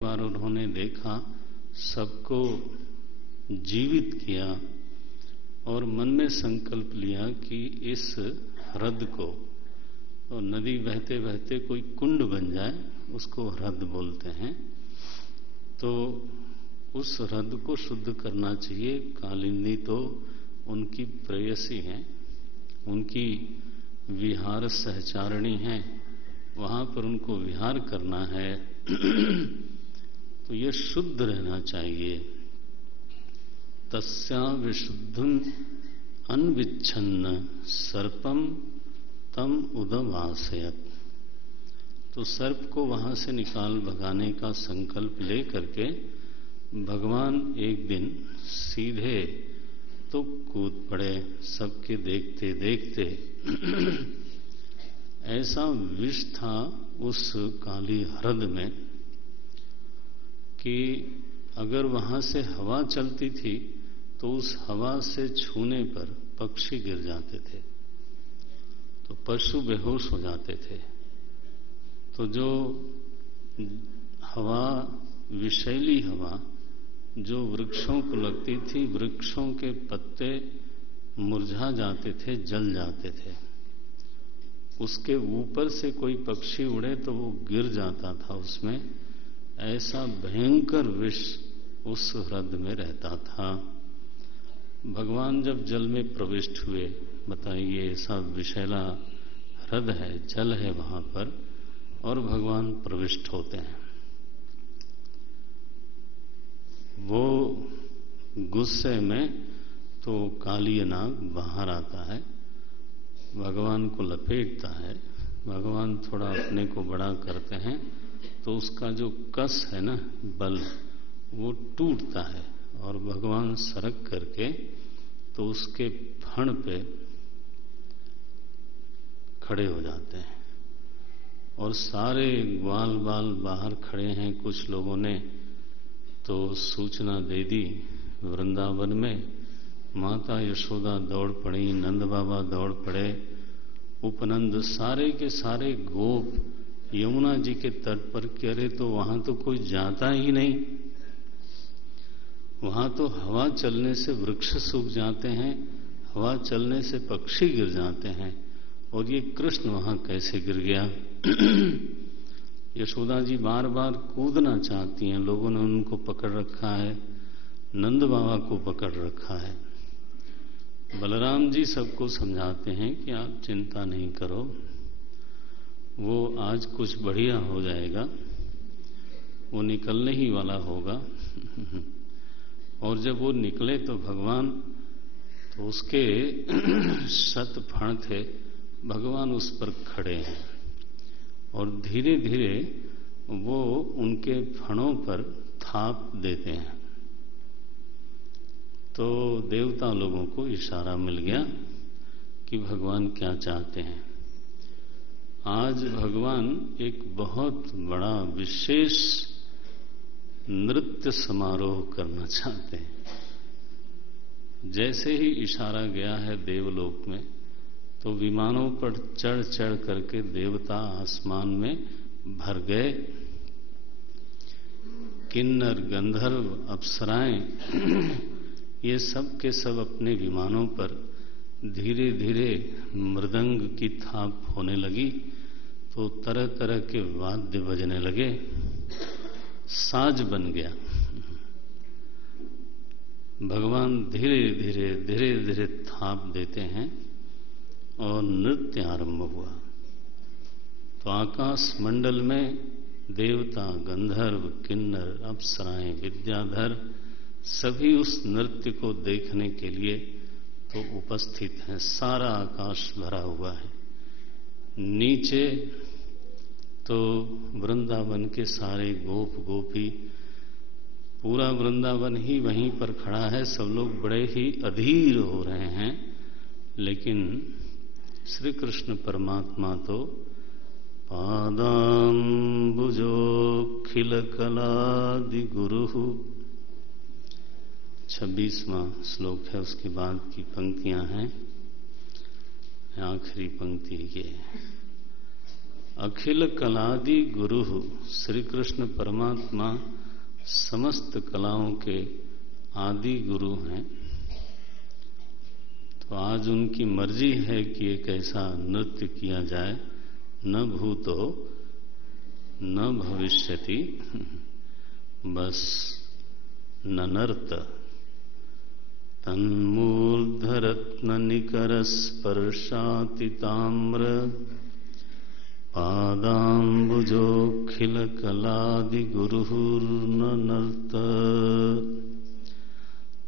बार उन्होंने देखा, सबको जीवित किया और मन में संकल्प लिया कि इस ह्रद को, और नदी बहते बहते कोई कुंड बन जाए उसको ह्रद बोलते हैं, तो उस ह्रद को शुद्ध करना चाहिए। कालिंदी तो उनकी प्रेयसी हैं, उनकी विहार सहचारिणी हैं, वहां पर उनको विहार करना है तो ये शुद्ध रहना चाहिए। तस्या विशुद्धम अनविच्छन्न सर्पम तम उदवासयत। तो सर्प को वहां से निकाल भगाने का संकल्प ले करके भगवान एक दिन सीधे तो कूद पड़े, सबके देखते देखते। ऐसा विष था उस काली ह्रद में कि अगर वहां से हवा चलती थी तो उस हवा से छूने पर पक्षी गिर जाते थे, तो पशु बेहोश हो जाते थे। तो जो हवा, विषैली हवा जो वृक्षों को लगती थी, वृक्षों के पत्ते मुरझा जाते थे, जल जाते थे। उसके ऊपर से कोई पक्षी उड़े तो वो गिर जाता था उसमें। ऐसा भयंकर विष उस ह्रद में रहता था। भगवान जब जल में प्रविष्ट हुए, बताइए, ऐसा विषैला ह्रद है, जल है वहां पर, और भगवान प्रविष्ट होते हैं। वो गुस्से में तो काली नाग बाहर आता है, भगवान को लपेटता है। भगवान थोड़ा अपने को बड़ा करते हैं तो उसका जो कस है ना, बल, वो टूटता है और भगवान सरक करके तो उसके फण पे खड़े हो जाते हैं। और सारे ग्वाल बाल बाहर खड़े हैं। कुछ लोगों ने तो सूचना दे दी वृंदावन में। माता यशोदा दौड़ पड़ी, नंद बाबा दौड़ पड़े, उपनंद, सारे के सारे गोप यमुना जी के तट पर। कह रहे तो वहां तो कोई जाता ही नहीं, वहां तो हवा चलने से वृक्ष सूख जाते हैं, हवा चलने से पक्षी गिर जाते हैं, और ये कृष्ण वहां कैसे गिर गया। यशोदा जी बार बार कूदना चाहती हैं, लोगों ने उनको पकड़ रखा है, नंद बाबा को पकड़ रखा है। बलराम जी सबको समझाते हैं कि आप चिंता नहीं करो, वो आज कुछ बढ़िया हो जाएगा, वो निकलने ही वाला होगा। और जब वो निकले तो भगवान, तो उसके शतफण थे, भगवान उस पर खड़े हैं और धीरे धीरे वो उनके फणों पर थाप देते हैं। तो देवता लोगों को इशारा मिल गया कि भगवान क्या चाहते हैं। आज भगवान एक बहुत बड़ा विशेष नृत्य समारोह करना चाहते हैं। जैसे ही इशारा गया है देवलोक में, तो विमानों पर चढ़ चढ़ करके देवता आसमान में भर गए। किन्नर, गंधर्व, अप्सराएं ये सब के सब अपने विमानों पर धीरे धीरे मृदंग की थाप होने लगी, तो तरह तरह के वाद्य बजने लगे, साज बन गया। भगवान धीरे धीरे धीरे धीरे थाप देते हैं और नृत्य आरंभ हुआ। तो आकाश मंडल में देवता, गंधर्व, किन्नर, अप्सराएं, विद्याधर सभी उस नृत्य को देखने के लिए तो उपस्थित हैं। सारा आकाश भरा हुआ है। नीचे तो वृंदावन के सारे गोप गोपी, पूरा वृंदावन ही वहीं पर खड़ा है। सब लोग बड़े ही अधीर हो रहे हैं, लेकिन श्री कृष्ण परमात्मा तो पादाम्बुजोऽखिल कलादि गुरुः। 26वां श्लोक है, उसके बाद की पंक्तियां हैं। आखिरी पंक्ति ये, अखिल कलादि गुरु श्री कृष्ण परमात्मा समस्त कलाओं के आदि गुरु हैं। तो आज उनकी मर्जी है कि एक ऐसा नृत्य किया जाए, न भूतो न भविष्यति, बस ननर्त तन्मूर्धरत्न निकर स्पर्शाति ताम्र पादाम्बुजोऽखिल कलादि गुरुर्नर्त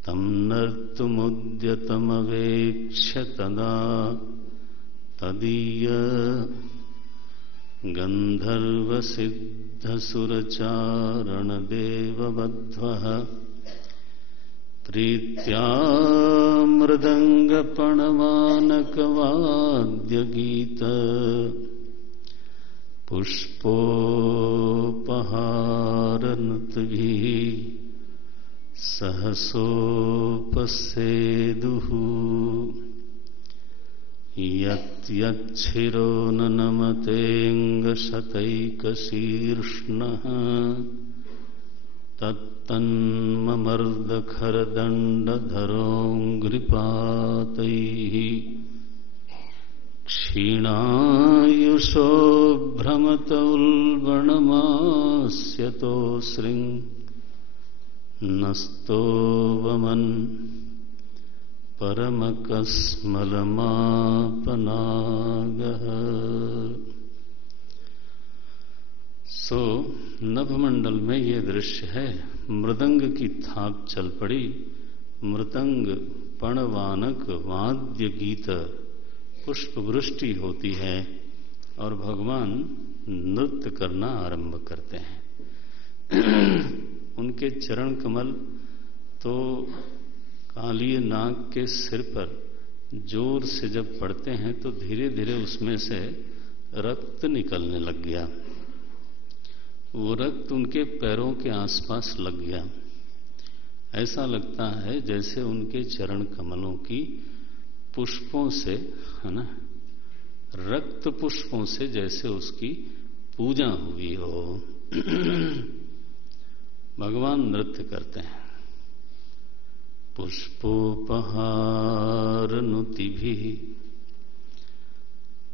तं नर्तुमुद्यतमवेक्ष्य तदा तदीय गन्धर्वसिद्धसुरचारणदेववध्वः प्रीत्या मृदङ्गपणवानकवाद्यगीत पुष्पोपहारनुतभिः सहसोपसेदुः यच्चिरो न नमतेऽङ्गशतैकशीर्ष्णः तत्तन्ममर्दखरदण्डधरोऽङ्घ्रिपातैः क्षीणायुषो भ्रमत उल्बणमास्यतो श्रृङ् नस्तोवमन् परमकस्मलमापनागः। सो नभमंडल में ये दृश्य है। मृदंग की थाप चल पड़ी, मृदंग पणवानक वाद्य गीत, पुष्प वृष्टि होती है और भगवान नृत्य करना आरंभ करते हैं। उनके चरण कमल तो कालीय नाग के सिर पर जोर से जब पड़ते हैं तो धीरे धीरे उसमें से रक्त निकलने लग गया। वो रक्त उनके पैरों के आसपास लग गया। ऐसा लगता है जैसे उनके चरण कमलों की पुष्पों से, है ना, रक्त पुष्पों से जैसे उसकी पूजा हुई हो। भगवान नृत्य करते हैं। पुष्पोपहार नुतिभिः,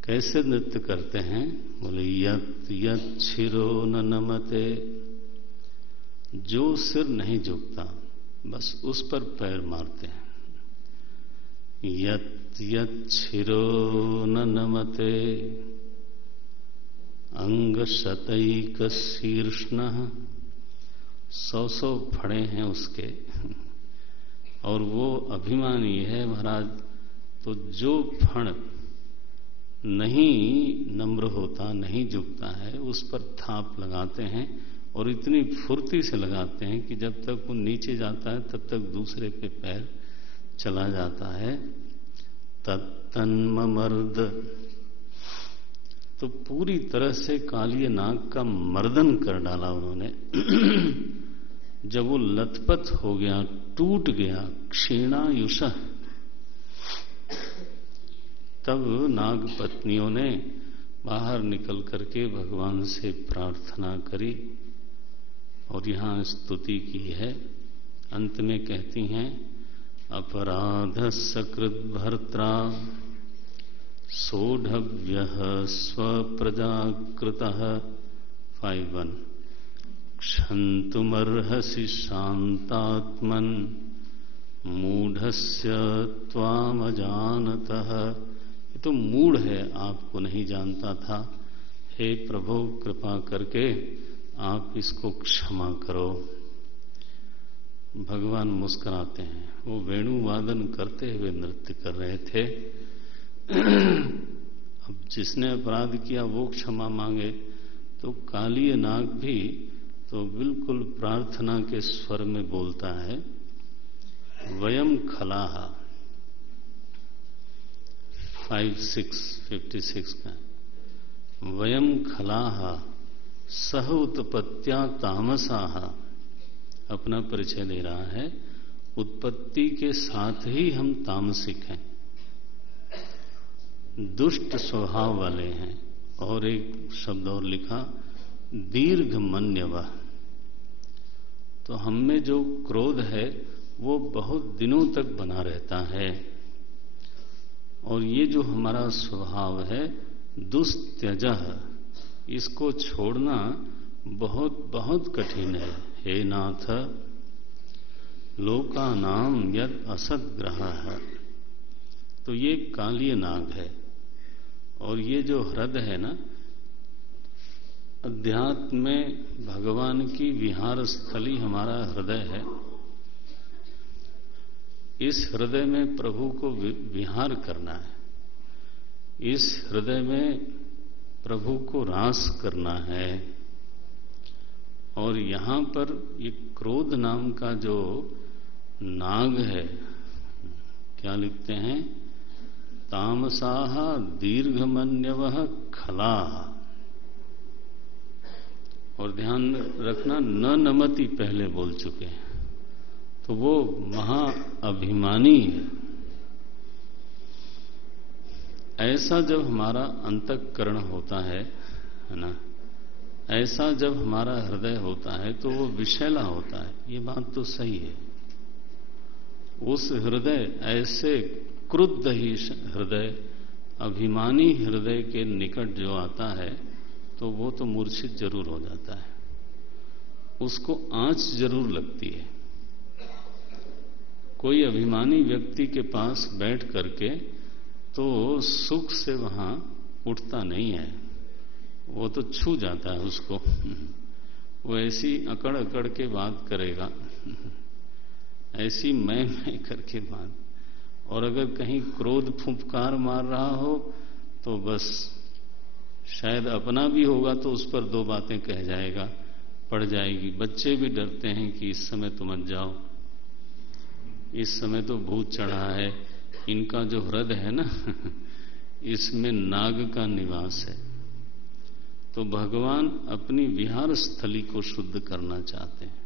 कैसे नृत्य करते हैं? बोले यत् यत् शिरो न नमते, जो सिर नहीं झुकता बस उस पर पैर मारते हैं। यत् यत् शिरो न नमते अंगशतैक शीर्ष्णः, 100 फड़े हैं उसके और वो अभिमानी है महाराज। तो जो फण नहीं नम्र होता, नहीं झुकता है, उस पर थाप लगाते हैं और इतनी फुर्ती से लगाते हैं कि जब तक वो नीचे जाता है तब तक दूसरे पे पैर चला जाता है। तत्तन्ममर्द, तो पूरी तरह से कालिय नाग का मर्दन कर डाला उन्होंने। जब वो लथपथ हो गया, टूट गया, क्षीणायुष, तब नाग पत्नियों ने बाहर निकल करके भगवान से प्रार्थना करी और यहां स्तुति की है। अंत में कहती हैं अपराध सकृत भर्त्रा सोढव्यः स्वप्रजाकृतः 5:1 क्षन्तुमर्हसि शान्तात्मन् मूढ़स्य त्वामजानतः। ये तो मूढ़ है, आपको नहीं जानता था। हे प्रभु कृपा करके आप इसको क्षमा करो। भगवान मुस्कुराते हैं। वो वेणु वादन करते हुए नृत्य कर रहे थे। अब जिसने अपराध किया वो क्षमा मांगे तो कालीय नाग भी तो बिल्कुल प्रार्थना के स्वर में बोलता है वयम खलाहा 56 का वयम खलाहा सह उत्पत्त्या तामसाहा। अपना परिचय दे रहा है, उत्पत्ति के साथ ही हम तामसिक हैं, दुष्ट स्वभाव वाले हैं, और एक शब्द और लिखा दीर्घमन्यवः। तो हम में जो क्रोध है वो बहुत दिनों तक बना रहता है, और ये जो हमारा स्वभाव है दुस्त्यजः, इसको छोड़ना बहुत बहुत कठिन है। हे नाथ लोकानाम यद असद्ग्रहः। तो ये कालीय नाग है, और ये जो हृदय है ना, अध्यात्म में भगवान की विहार स्थली हमारा हृदय है। इस हृदय में प्रभु को विहार करना है, इस हृदय में प्रभु को रास करना है। और यहां पर ये क्रोध नाम का जो नाग है, क्या लिखते हैं, तामसाह दीर्घमन्यवः खलाः। और ध्यान रखना, न नमति पहले बोल चुके हैं, तो वो महाअभिमानी है। ऐसा जब हमारा अंतःकरण होता है ना, ऐसा जब हमारा हृदय होता है तो वो विषैला होता है। ये बात तो सही है। उस हृदय, ऐसे क्रुद्ध ही हृदय, अभिमानी हृदय के निकट जो आता है तो वो तो मूर्छित जरूर हो जाता है, उसको आंच जरूर लगती है। कोई अभिमानी व्यक्ति के पास बैठ करके तो सुख से वहां उठता नहीं है, वो तो छू जाता है उसको। वो ऐसी अकड़ अकड़ के बात करेगा, ऐसी मैं करके बात। और अगर कहीं क्रोध फुंफकार मार रहा हो तो बस शायद अपना भी होगा तो उस पर दो बातें कह जाएगा, पड़ जाएगी। बच्चे भी डरते हैं कि इस समय तो मत जाओ, इस समय तो भूत चढ़ा है। इनका जो हृदय है ना, इसमें नाग का निवास है। तो भगवान अपनी विहार स्थली को शुद्ध करना चाहते हैं।